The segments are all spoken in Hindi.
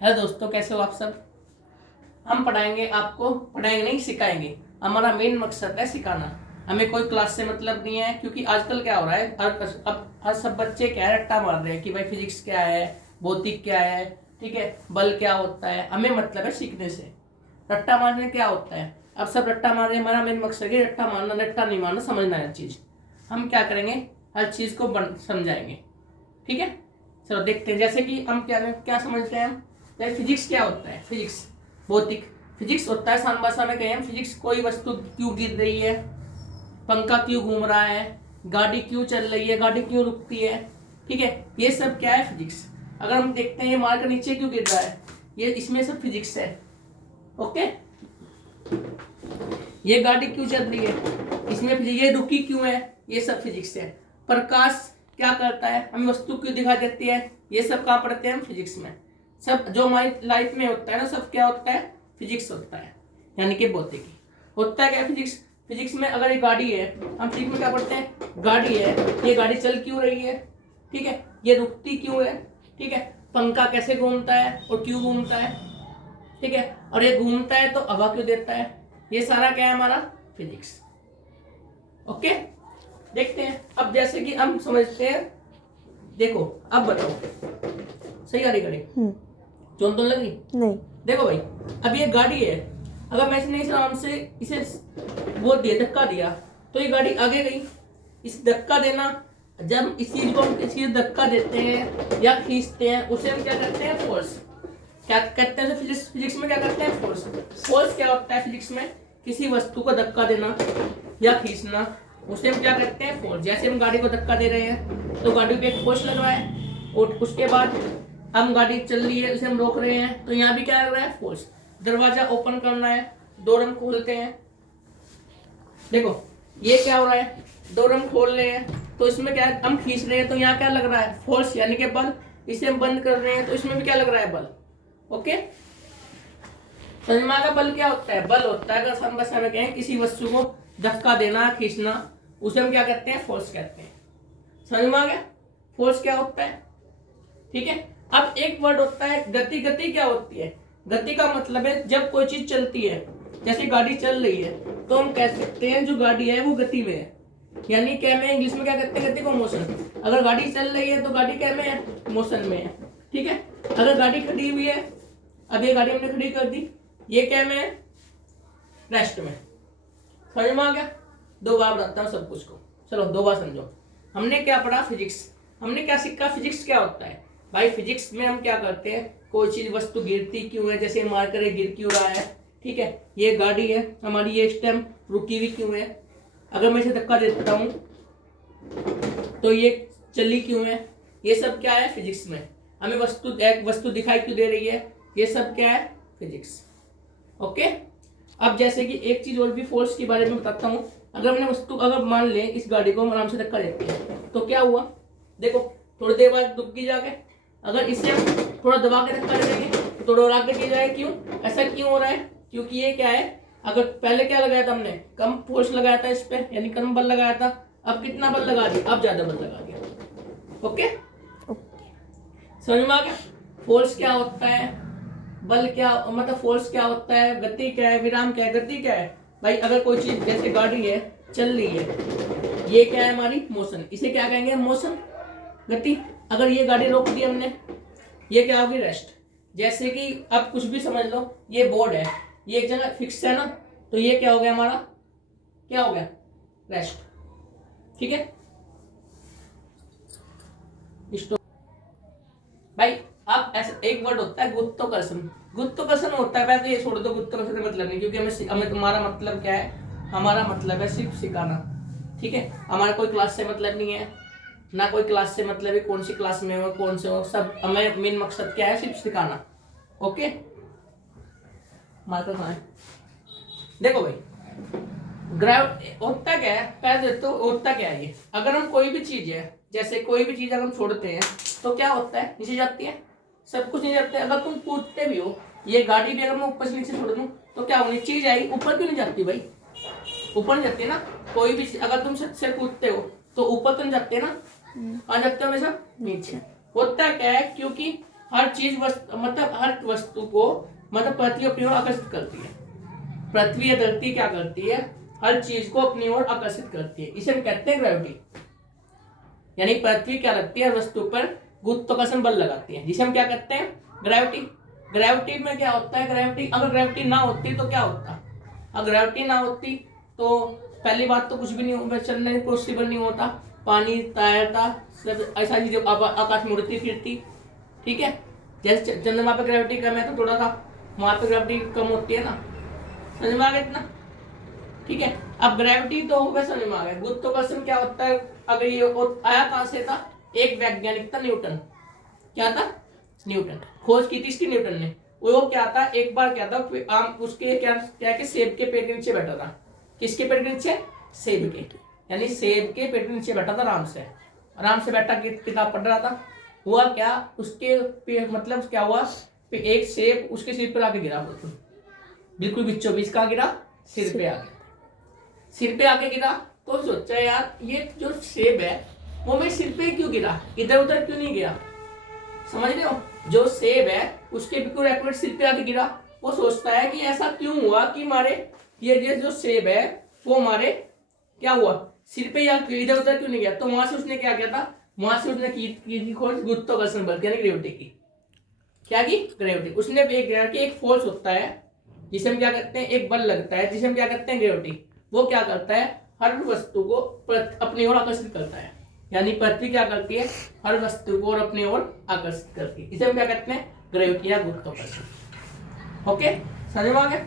हेलो दोस्तों, कैसे हो आप सब। हम पढ़ाएंगे आपको, पढ़ाएंगे नहीं सिखाएंगे। हमारा मेन मकसद है सिखाना। हमें कोई क्लास से मतलब नहीं है, क्योंकि आजकल क्या हो रहा है, अब हर सब बच्चे क्या है, रट्टा मार रहे हैं कि भाई फिजिक्स क्या है, भौतिक क्या है, ठीक है, बल क्या होता है। हमें मतलब है सीखने से। रट्टा मारने क्या होता है, अब सब रट्टा मार रहे हैं। हमारा मेन मकसद है रट्टा मारना, रट्टा नहीं मारना, समझना है चीज़। हम क्या करेंगे, हर चीज़ को समझाएंगे, ठीक है। चलो देखते हैं, जैसे कि हम क्या क्या समझते हैं हम। जैसे फिजिक्स क्या होता है, फिजिक्स भौतिक। फिजिक्स होता है, आसान भाषा में कहें फिजिक्स, कोई वस्तु क्यों गिर रही है, पंखा क्यों घूम रहा है, गाड़ी क्यों चल रही है, गाड़ी क्यों रुकती है, ठीक है। ये सब क्या है, फिजिक्स। अगर हम देखते हैं ये मार कर नीचे क्यों गिर रहा है, ये इसमें सब फिजिक्स है। ओके, ये गाड़ी क्यों चल रही है, इसमें ये रुकी क्यों है, ये सब फिजिक्स है। प्रकाश क्या करता है, हमें वस्तु क्यों दिखाई देती है, ये सब कहाँ पढ़ते हैं हम, फिजिक्स में। सब जो हमारी लाइफ में होता है ना, सब क्या होता है, फिजिक्स होता है, यानी कि भौतिकी होता है। क्या फिजिक्स, फिजिक्स में अगर ये गाड़ी है, हम फिजिक्स में क्या पढ़ते हैं, गाड़ी है, ये गाड़ी चल क्यों रही है, ठीक है, ये रुकती क्यों है, ठीक है, पंखा कैसे घूमता है और क्यों घूमता है, ठीक है, और ये घूमता है तो हवा क्यों देता है। ये सारा क्या है, हमारा फिजिक्स। ओके, देखते हैं अब, जैसे कि हम समझते हैं। देखो अब बताओ, सही आ रही गाड़ी, चोन तो लग रही नहीं। देखो भाई, अब ये गाड़ी है, अगर मैं इसने इस आराम से इसे वो दिया, धक्का दिया, तो ये गाड़ी आगे गई। इस धक्का देना, जब इस चीज को हम किसी धक्का देते हैं या खींचते हैं, उसे हम क्या करते हैं, फोर्स। क्या कहते हैं फिजिक्स में, क्या करते हैं, फोर्स। फोर्स क्या होता है फिजिक्स में, किसी वस्तु को धक्का देना या खींचना, उसे हम क्या करते हैं, फोर्स। जैसे हम गाड़ी को धक्का दे रहे हैं तो गाड़ी पे एक फोर्स लग रहा है, और उसके बाद हम गाड़ी चल रही है, उसे हम रोक रहे हैं, तो यहाँ भी क्या लग रहा है, फोर्स। दरवाजा ओपन करना है, डोर हम खोलते हैं, देखो ये क्या हो रहा है, डोर हम खोल रहे हैं, तो इसमें क्या है, हम खींच रहे हैं, तो यहाँ क्या लग रहा है, फोर्स, यानी कि बल। इसे हम बंद कर रहे हैं, तो इसमें भी क्या लग रहा है, बल। ओके, संयमा का बल क्या होता है, बल होता है, अगर हम बस हमें कहें किसी वस्तु को धक्का देना, खींचना, उसे हम क्या कहते हैं, फोर्स कहते हैं। समझ में आ गया, फोर्स क्या होता है, ठीक है। अब एक वर्ड होता है गति। गति क्या होती है, गति का मतलब है जब कोई चीज चलती है, जैसे गाड़ी चल रही है, तो हम कह सकते हैं जो गाड़ी है वो गति में है, यानी क्या में, इंग्लिश में क्या कहते हैं, गति को मोशन। अगर गाड़ी चल रही है तो गाड़ी क्या में है, मोशन में है, ठीक है। अगर गाड़ी खड़ी हुई है, अब ये गाड़ी हमने खड़ी कर दी, ये क्या में है, रेस्ट में। समझ में आ गया, दो बार बताता हूँ सब कुछ को, चलो दो बार समझो। हमने क्या पढ़ा, फिजिक्स। हमने क्या सीखा, फिजिक्स क्या होता है भाई। फिजिक्स में हम क्या करते हैं, कोई चीज वस्तु गिरती क्यों है, जैसे मार कर गिर क्यों रहा है, ठीक है। ये गाड़ी है हमारी, ये स्टेम रुकी हुई क्यों है, अगर मैं इसे धक्का देता हूँ तो ये चली क्यों है, ये सब क्या है, फिजिक्स में। हमें वस्तु, एक वस्तु दिखाई क्यों दे रही है, ये सब क्या है, फिजिक्स। ओके, अब जैसे कि एक चीज और भी फोर्स के बारे में बताता हूँ। अगर हमने वस्तु, अगर मान ले इस गाड़ी को हम आराम से धक्का देते हैं, तो क्या हुआ, देखो थोड़ी देर बाद रुक गई जाके। अगर इसे हम थोड़ा दबा के धक्का दे देंगे तो डोरा के दी जाए, क्यों, ऐसा क्यों हो रहा है, क्योंकि ये क्या है, अगर पहले क्या लगाया था हमने, कम फोर्स लगाया था इस पे, यानी कम बल लगाया था। अब कितना बल लगा दिया, अब ज्यादा बल लगा दिया। ओके, समझ में आ गया। फोर्स क्या होता है, बल क्या, मतलब फोर्स क्या होता है, गति क्या है, विराम क्या है। गति क्या है भाई, अगर कोई चीज जैसे गाड़ी है चल रही है, ये क्या है हमारी, मोशन, इसे क्या कहेंगे, मोशन, गति। अगर ये गाड़ी रोक दी हमने, ये क्या होगी, रेस्ट। जैसे कि अब कुछ भी समझ लो, ये बोर्ड है, ये एक जगह फिक्स है ना, तो ये क्या हो गया हमारा, क्या हो गया, रेस्ट, ठीक है। स्टॉप भाई। अब ऐसा एक वर्ड होता है गुरुत्वाकर्षण। गुरुत्वाकर्षण होता है, वैसे ये छोड़ दो, गुरुत्वाकर्षण का मतलब नहीं, क्योंकि हमें तुम्हारा मतलब क्या है, हमारा मतलब है सिर्फ सिखाना, ठीक है। हमारा कोई क्लास से मतलब नहीं है, ना कोई क्लास से मतलब है कौन सी क्लास में हो, कौन से हो, सब हमें मेन मकसद क्या है, सिर्फ सिखाना। ओके, मार्कर कहाँ है, देखो भाई, होता क्या है, पहले तो होता क्या है ये, अगर हम कोई भी चीज है, जैसे कोई भी चीज अगर हम छोड़ते हैं तो क्या होता है, नीचे जाती है, सब कुछ नीचे जाता है। अगर तुम कूदते भी हो, ये गाड़ी भी अगर मैं ऊपर से नीचे छोड़ दूं तो क्या होगी, चीज आई ऊपर क्यों नहीं जाती भाई, ऊपर नहीं जाती ना। कोई भी अगर तुम छत से कूदते हो तो ऊपर तो नहीं जाते ना, आ जाते हो हमेशा नीचे। होता क्या है, क्योंकि हर चीज मतलब हर वस्तु को मतलब पृथ्वी अपनी ओर आकर्षित करती है। पृथ्वी या धरती क्या करती है, हर चीज को अपनी ओर आकर्षित करती है, इसे हम कहते हैं ग्रेविटी। यानी पृथ्वी क्या लगती है, हर वस्तु पर गुरुत्वाकर्षण बल लगाती है, जिसे हम क्या कहते हैं, ग्रेविटी। ग्रेविटी में क्या होता है, ग्रेविटी अगर ग्रेविटी ना होती तो क्या होता, अगर ग्रेविटी ना होती तो पहली बात तो कुछ भी नहीं चलना पॉसिबल नहीं होता, पानी तैरता, सब ऐसा चीजें आकाश में उड़ती फिरती। ठीक है, जैसे चंद्रमा पे ग्रेविटी कम है तो थोड़ा सा वहां पे ग्रेविटी कम होती है ना, समझ में आ गया इतना। ठीक है, अब ग्रेविटी तो हो गया, समझ में आ गया। गुरुत्वाकर्षण क्या होता है, अगर ये आया कहां से था, एक वैज्ञानिक था न्यूटन। क्या था, न्यूटन, खोज की थी इसकी न्यूटन ने। वो क्या था, एक बार क्या था, आम उसके क्या क्या के सेब के पेड़ के नीचे बैठा था। किसके पेड़ के नीचे, सेब के, यानी सेब के पेड़ के नीचे बैठा था, आराम से बैठा के किताब पढ़ रहा था। हुआ क्या, उसके मतलब क्या हुआ, एक सेब उसके सिर पर आके गिरा, बिल्कुल बीचों बीच कहाँ गिरा, सिर पे आके, सिर पे आके गिरा। तो सोचा यार ये जो सेब है वो मेरे सिर पे क्यों गिरा, इधर उधर क्यों नहीं गया, समझ रहे हो। जो सेब है उसके बिल्कुल एक्यूरेट सिर पे आके गिरा। वो सोचता है कि ऐसा क्यों हुआ कि हमारे ये जो सेब है वो हमारे क्या हुआ, सिर पे या इधर उधर क्यों नहीं गया। तो वहां से उसने क्या किया था, वहां से उसने की खोज गुरुत्वाकर्षण बल यानी ग्रेविटी की। क्या की, ग्रेविटी। उसने एक फोर्स होता है जिसे हम क्या कहते हैं, एक बल लगता है जिसे हम क्या कहते हैं, ग्रेविटी। वो क्या करता है, हर वस्तु को अपनी ओर आकर्षित करता है। यानी पृथ्वी क्या करती है, हर वस्तु को और अपनी ओर आकर्षित करती है, इसे हम क्या कहते हैं, ग्रेविटी या गुरुत्वाकर्षण। ओके, समझ में आ गया।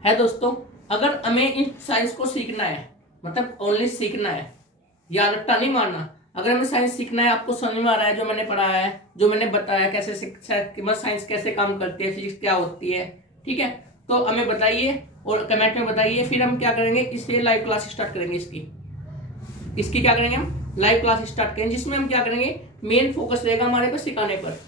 है दोस्तों, अगर हमें इन साइंस को सीखना है, मतलब ओनली सीखना है, या रट्टा नहीं मारना। अगर हमें साइंस सीखना है, आपको समझ में आ रहा है जो मैंने पढ़ाया है, जो मैंने बताया कैसे साइंस कैसे काम करती है, फिजिक्स क्या होती है, ठीक है, तो हमें बताइए और कमेंट में बताइए। फिर हम क्या करेंगे, इसलिए लाइव क्लास स्टार्ट करेंगे, इसकी क्या करेंगे, हम लाइव क्लास स्टार्ट करेंगे, जिसमें हम क्या करेंगे, मेन फोकस रहेगा हमारे पे सिखाने पर।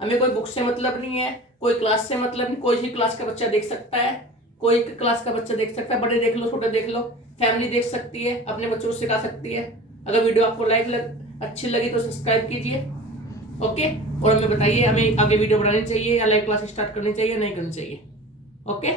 हमें कोई बुक से मतलब नहीं है, कोई क्लास से मतलब नहीं, कोई भी क्लास का बच्चा देख सकता है, कोई क्लास का बच्चा देख सकता है, बड़े देख लो छोटे देख लो, फैमिली देख सकती है, अपने बच्चों को सिखा सकती है। अगर वीडियो आपको अच्छी लगी तो सब्सक्राइब कीजिए। ओके, और हमें बताइए हमें आगे वीडियो बनानी चाहिए या लाइव क्लास स्टार्ट करनी चाहिए, नहीं करनी चाहिए। ओके।